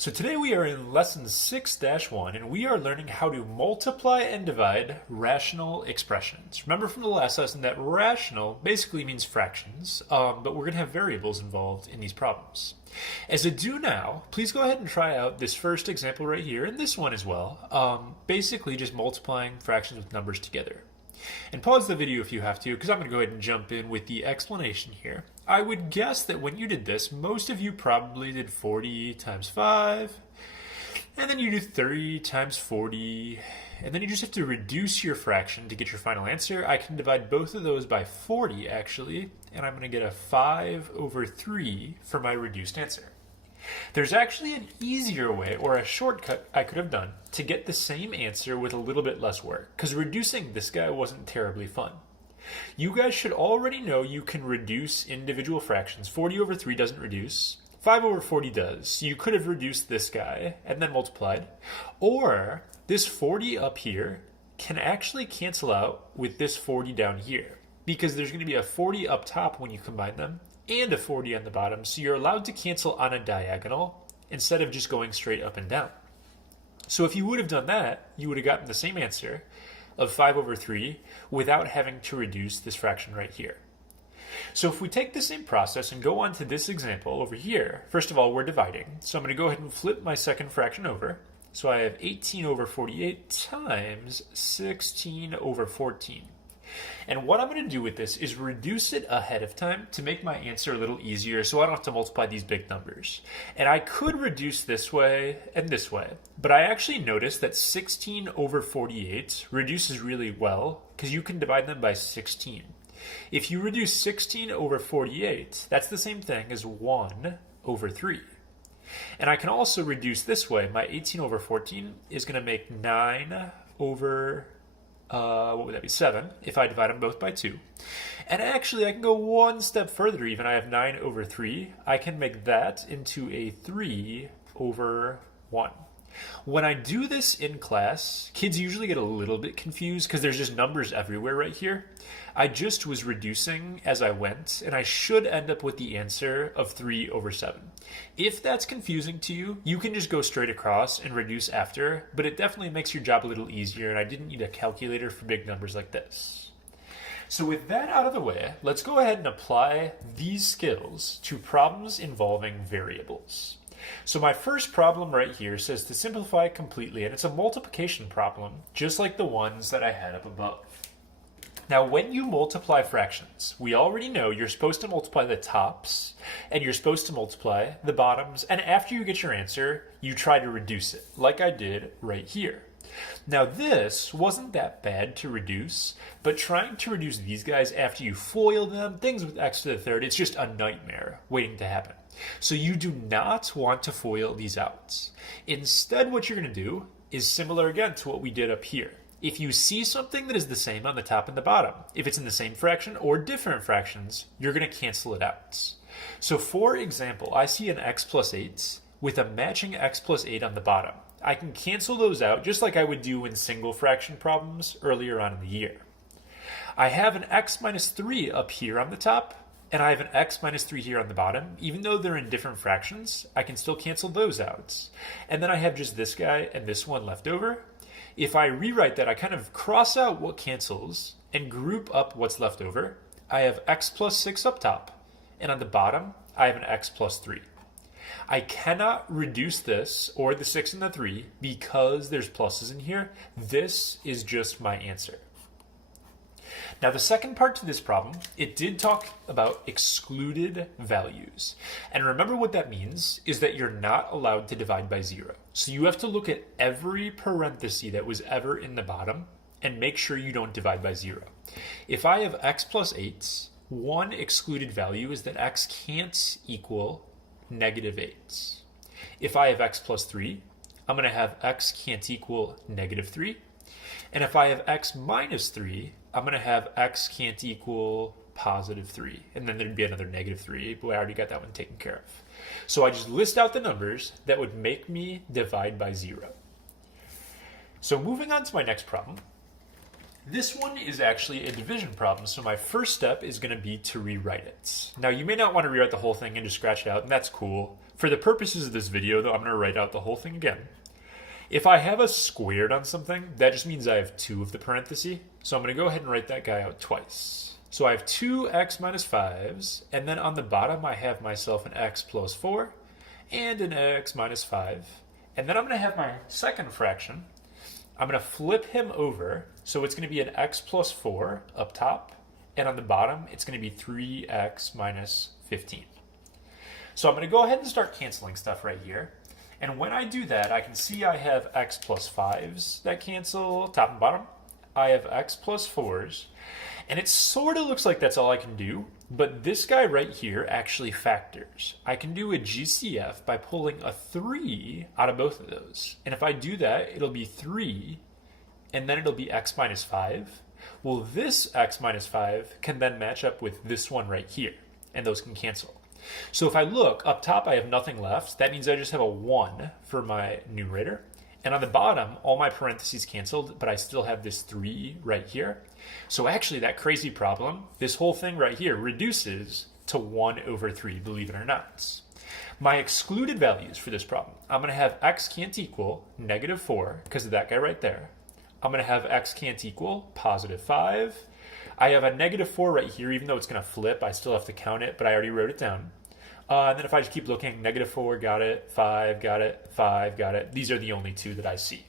So today we are in lesson 6-1 and we are learning how to multiply and divide rational expressions. Remember from the last lesson that rational basically means fractions, but we're going to have variables involved in these problems. As a do now, please go ahead and try out this first example right here and this one as well. Basically just multiplying fractions with numbers together. And pause the video if you have to, because I'm going to go ahead and jump in with the explanation here. I would guess that when you did this, most of you probably did 40 times 5, and then you do 30 times 40, and then you just have to reduce your fraction to get your final answer. I can divide both of those by 40, actually, and I'm going to get a 5/3 for my reduced answer. There's actually an easier way, or a shortcut I could have done, to get the same answer with a little bit less work, because reducing this guy wasn't terribly fun. You guys should already know you can reduce individual fractions. 40/3 doesn't reduce. 5/40 does. So you could have reduced this guy and then multiplied. Or this 40 up here can actually cancel out with this 40 down here, because there's going to be a 40 up top when you combine them, and a 40 on the bottom, so you're allowed to cancel on a diagonal instead of just going straight up and down. So if you would have done that, you would have gotten the same answer of 5/3 without having to reduce this fraction right here. So if we take the same process and go on to this example over here, first of all, we're dividing. So I'm going to go ahead and flip my second fraction over. So I have 18/48 times 16/14. And what I'm going to do with this is reduce it ahead of time to make my answer a little easier so I don't have to multiply these big numbers. And I could reduce this way and this way, but I actually noticed that 16/48 reduces really well because you can divide them by 16. If you reduce 16/48, that's the same thing as 1/3. And I can also reduce this way. My 18/14 is going to make 9 over what would that be, 7, if I divide them both by 2. And actually, I can go one step further even. I have 9/3. I can make that into a 3/1. When I do this in class, kids usually get a little bit confused because there's just numbers everywhere right here. I just was reducing as I went, and I should end up with the answer of 3/7. If that's confusing to you, you can just go straight across and reduce after, but it definitely makes your job a little easier, and I didn't need a calculator for big numbers like this. So with that out of the way, let's go ahead and apply these skills to problems involving variables. So my first problem right here says to simplify completely, and it's a multiplication problem, just like the ones that I had up above. Now, when you multiply fractions, we already know you're supposed to multiply the tops, and you're supposed to multiply the bottoms, and after you get your answer, you try to reduce it, like I did right here. Now, this wasn't that bad to reduce, but trying to reduce these guys after you FOIL them, things with x to the third, it's just a nightmare waiting to happen. So you do not want to FOIL these out. Instead, what you're going to do is similar again to what we did up here. If you see something that is the same on the top and the bottom, if it's in the same fraction or different fractions, you're going to cancel it out. So for example, I see an x plus 8 with a matching x plus 8 on the bottom. I can cancel those out just like I would do in single fraction problems earlier on in the year. I have an x minus 3 up here on the top, and I have an x minus 3 here on the bottom. Even though they're in different fractions, I can still cancel those out. And then I have just this guy and this one left over. If I rewrite that, I kind of cross out what cancels and group up what's left over. I have x plus 6 up top, and on the bottom, I have an x plus 3. I cannot reduce this or the 6 and the 3 because there's pluses in here. This is just my answer. Now, the second part to this problem, it did talk about excluded values. And remember what that means is that you're not allowed to divide by 0. So you have to look at every parenthesis that was ever in the bottom and make sure you don't divide by 0. If I have x plus 8, one excluded value is that x can't equal -8. If I have x plus 3, I'm going to have x can't equal -3. And if I have x minus 3, I'm going to have x can't equal +3. And then there'd be another -3, but I already got that one taken care of. So I just list out the numbers that would make me divide by 0. So moving on to my next problem. This one is actually a division problem, so my first step is going to be to rewrite it. Now, you may not want to rewrite the whole thing and just scratch it out, and that's cool. For the purposes of this video, though, I'm going to write out the whole thing again. If I have a squared on something, that just means I have 2 of the parenthesis. So I'm going to go ahead and write that guy out twice. So I have 2x minus 5s, and then on the bottom I have myself an x plus 4 and an x minus 5. And then I'm going to have my second fraction. I'm going to flip him over, so it's going to be an x plus 4 up top, and on the bottom it's going to be 3x minus 15. So I'm going to go ahead and start canceling stuff right here. And when I do that, I can see I have x plus 5s that cancel top and bottom. I have x plus 4s. And it sort of looks like that's all I can do. But this guy right here actually factors. I can do a GCF by pulling a 3 out of both of those. And if I do that, it'll be 3, and then it'll be x minus 5. Well, this x minus 5 can then match up with this one right here. And those can cancel. So if I look, up top I have nothing left. That means I just have a 1 for my numerator. And on the bottom, all my parentheses canceled, but I still have this 3 right here. So actually that crazy problem, this whole thing right here, reduces to 1 over 3, believe it or not. My excluded values for this problem, I'm going to have x can't equal negative 4, because of that guy right there. I'm going to have x can't equal positive 5. I have a negative 4 right here, even though it's going to flip. I still have to count it, but I already wrote it down. And then if I just keep looking, negative 4, got it, 5, got it, 5, got it. These are the only 2 that I see.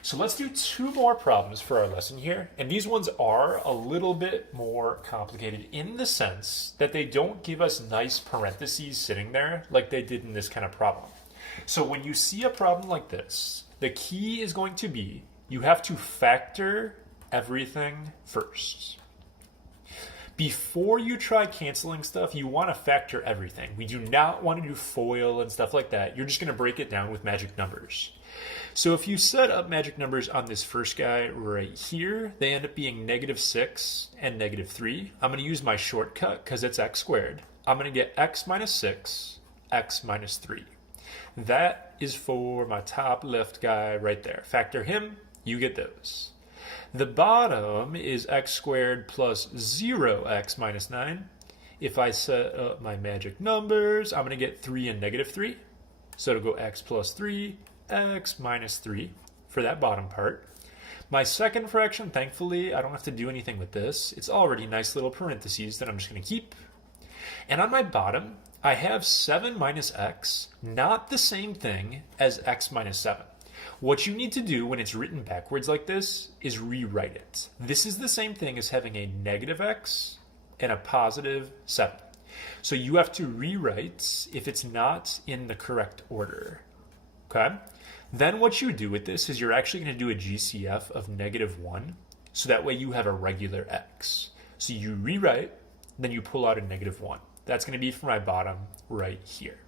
So let's do 2 more problems for our lesson here. And these ones are a little bit more complicated in the sense that they don't give us nice parentheses sitting there like they did in this kind of problem. So when you see a problem like this, the key is going to be you have to factor everything first. Before you try canceling stuff, you want to factor everything. We do not want to do FOIL and stuff like that. You're just going to break it down with magic numbers. So if you set up magic numbers on this first guy right here, they end up being negative 6 and negative 3. I'm going to use my shortcut because it's x squared. I'm going to get x minus 6, x minus 3. That is for my top left guy right there. Factor him, you get those. The bottom is x squared plus 0x minus 9. If I set up my magic numbers, I'm going to get 3 and negative 3. So it'll go x plus 3, x minus 3 for that bottom part. My second fraction, thankfully, I don't have to do anything with this. It's already nice little parentheses that I'm just going to keep. And on my bottom, I have 7 minus x, not the same thing as x minus 7. What you need to do when it's written backwards like this is rewrite it. This is the same thing as having a negative x and a positive 7. So you have to rewrite if it's not in the correct order. Okay? Then what you do with this is you're actually going to do a GCF of negative 1. So that way you have a regular x. So you rewrite, then you pull out a negative 1. That's going to be for my bottom right here.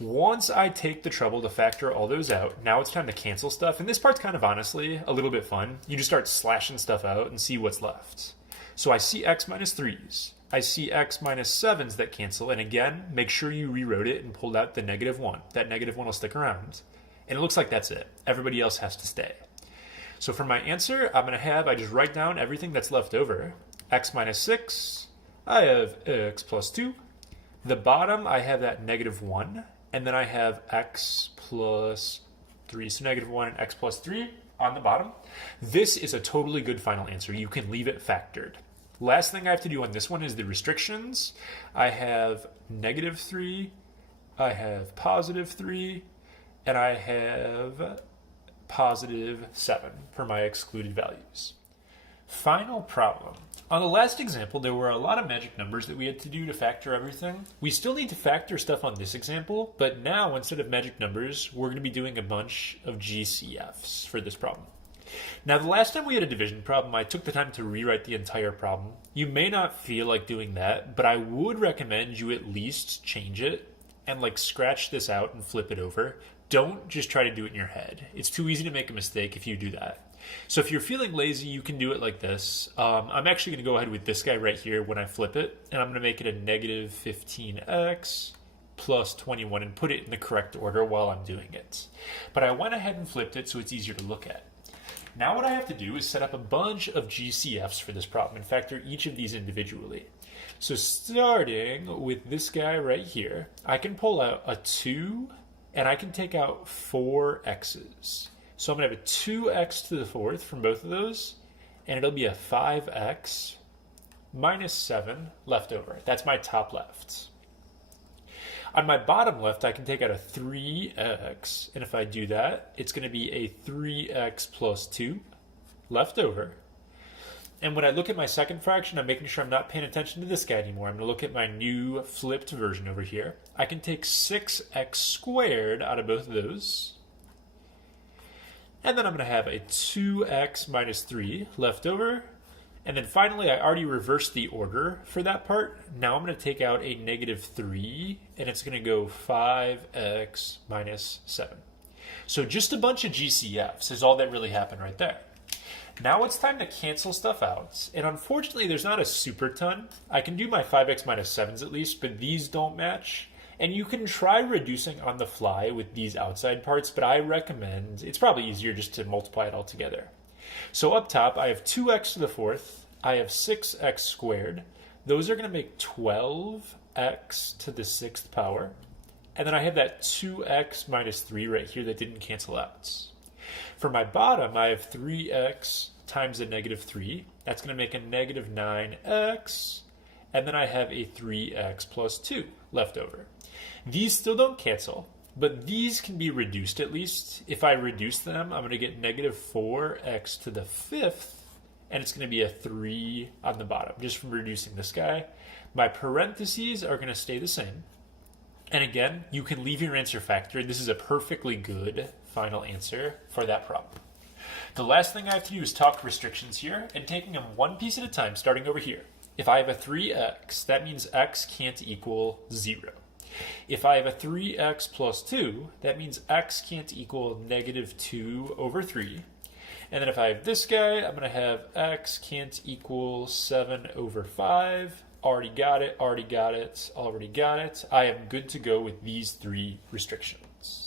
Once I take the trouble to factor all those out, now it's time to cancel stuff. And this part's kind of honestly a little bit fun. You just start slashing stuff out and see what's left. So I see x minus 3s. I see x minus 7s that cancel. And again, make sure you rewrote it and pulled out the negative 1. That negative 1 will stick around. And it looks like that's it. Everybody else has to stay. So for my answer, I just write down everything that's left over. X minus 6, I have x plus 2. The bottom, I have that negative 1. And then I have x plus 3. So negative 1 and x plus 3 on the bottom. This is a totally good final answer. You can leave it factored. Last thing I have to do on this one is the restrictions. I have negative 3, I have positive 3, and I have positive 7 for my excluded values. Final problem. On the last example, there were a lot of magic numbers that we had to do to factor everything. We still need to factor stuff on this example, but now instead of magic numbers, we're going to be doing a bunch of GCFs for this problem. Now, the last time we had a division problem, I took the time to rewrite the entire problem. You may not feel like doing that, but I would recommend you at least change it and scratch this out and flip it over. Don't just try to do it in your head. It's too easy to make a mistake if you do that. So if you're feeling lazy, you can do it like this. I'm actually going to go ahead with this guy right here when I flip it, and I'm going to make it a negative 15x plus 21 and put it in the correct order while I'm doing it. But I went ahead and flipped it so it's easier to look at. Now what I have to do is set up a bunch of GCFs for this problem and factor each of these individually. So starting with this guy right here, I can pull out a 2 and I can take out 4 x's. So I'm going to have a 2x to the 4th from both of those, and it'll be a 5x minus 7 left over. That's my top left. On my bottom left, I can take out a 3x, and if I do that, it's going to be a 3x plus 2 left over. And when I look at my second fraction, I'm making sure I'm not paying attention to this guy anymore. I'm going to look at my new flipped version over here. I can take 6x squared out of both of those. And then I'm going to have a 2x minus 3 left over. And then finally, I already reversed the order for that part. Now I'm going to take out a negative 3, and it's going to go 5x minus 7. So just a bunch of GCFs is all that really happened right there. Now it's time to cancel stuff out. And unfortunately, there's not a super ton. I can do my 5x minus 7s at least, but these don't match. And you can try reducing on the fly with these outside parts, but I recommend, it's probably easier just to multiply it all together. So up top, I have 2x to the 4th. I have 6x squared. Those are going to make 12x to the 6th power. And then I have that 2x minus 3 right here that didn't cancel out. For my bottom, I have 3x times a negative 3. That's going to make a negative 9x. And then I have a 3x plus 2 left over. These still don't cancel, but these can be reduced at least. If I reduce them, I'm going to get negative 4x to the 5th, and it's going to be a 3 on the bottom, just from reducing this guy. My parentheses are going to stay the same. And again, you can leave your answer factored. This is a perfectly good final answer for that problem. The last thing I have to do is talk restrictions here, and taking them one piece at a time, starting over here. If I have a 3x, that means x can't equal 0. If I have a 3x plus 2, that means x can't equal negative 2 over 3. And then if I have this guy, I'm going to have x can't equal 7 over 5. Already got it, already got it, already got it. I am good to go with these 3 restrictions.